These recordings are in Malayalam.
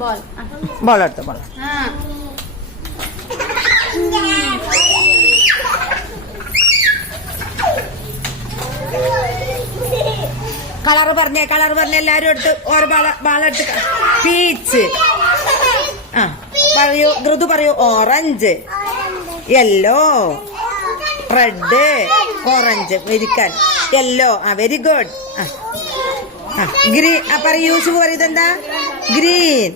ബോൾ എടുത്തു ബോൾ. കളറ് പറഞ്ഞേ എല്ലാരും എടുത്ത് ഓരോ ബാളെടുത്ത്. പീച്ച്. ആ പറയൂ ഋതു പറയൂ. Orange, yellow, red, orange. വിരിക്കാൻ യെല്ലോ. ആ വെരി ഗുഡ്. ഗ്രീൻ. പറയൂ യൂസുഫ് പറയൂ. ഇതെന്താ? Green,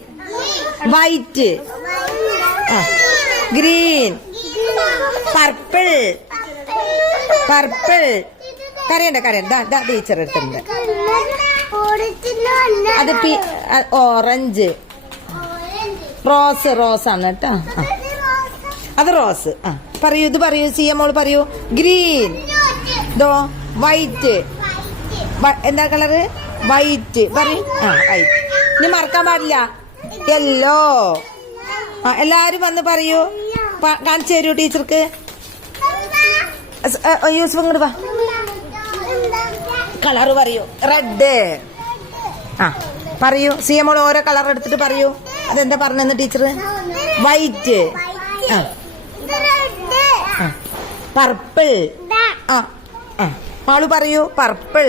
white, green, purple. കരയണ്ട ടീച്ചർ എടുത്തിട്ടുണ്ട്. അത് ഓറഞ്ച്. റോസ് ആണ് കേട്ടോ. അത് റോസ്. പറയൂ ഇത് പറയൂ. സിയമോള് പറയൂ. ഗ്രീൻ. വൈറ്റ്. എന്താ കളറ്? വൈറ്റ്. പറയൂ. വൈറ്റ്. ഇനി മറക്കാൻ പാടില്ല. യെല്ലോ. എല്ലാരും വന്ന് പറയൂ. കാണിച്ചു തരൂ ടീച്ചർക്ക്. യൂസുഫ് ഇങ്ങോട്ട് വാ. കളറ് പറയൂ. റെഡ്. പറയൂ സിയമോൾ ഓരോ കളർ എടുത്തിട്ട് പറയൂ. അതെന്താ പറഞ്ഞെന്ന് ടീച്ചർ? White, purple. ആള് പറയൂ. പർപ്പിൾ.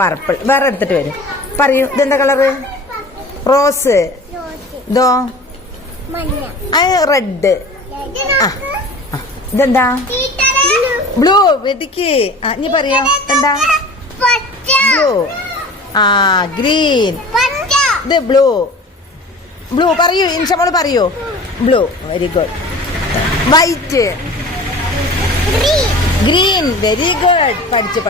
പർപ്പിൾ. വേറെ എടുത്തിട്ട് വരും. പറയൂ ഇതെന്താ കളറ്? റോസ്. ഇതോ റെഡ്. ഇതെന്താ? ബ്ലൂ. വെട്ടിക്ക്. ഇനി പറയോ എന്താ? ബ്ലൂ. ഗ്രീൻ. ഇത് ബ്ലൂ. പറയൂ ഇൻഷമോള് പറയൂ. Blue. Very good. White. Green. Very good. പഠിച്ചു.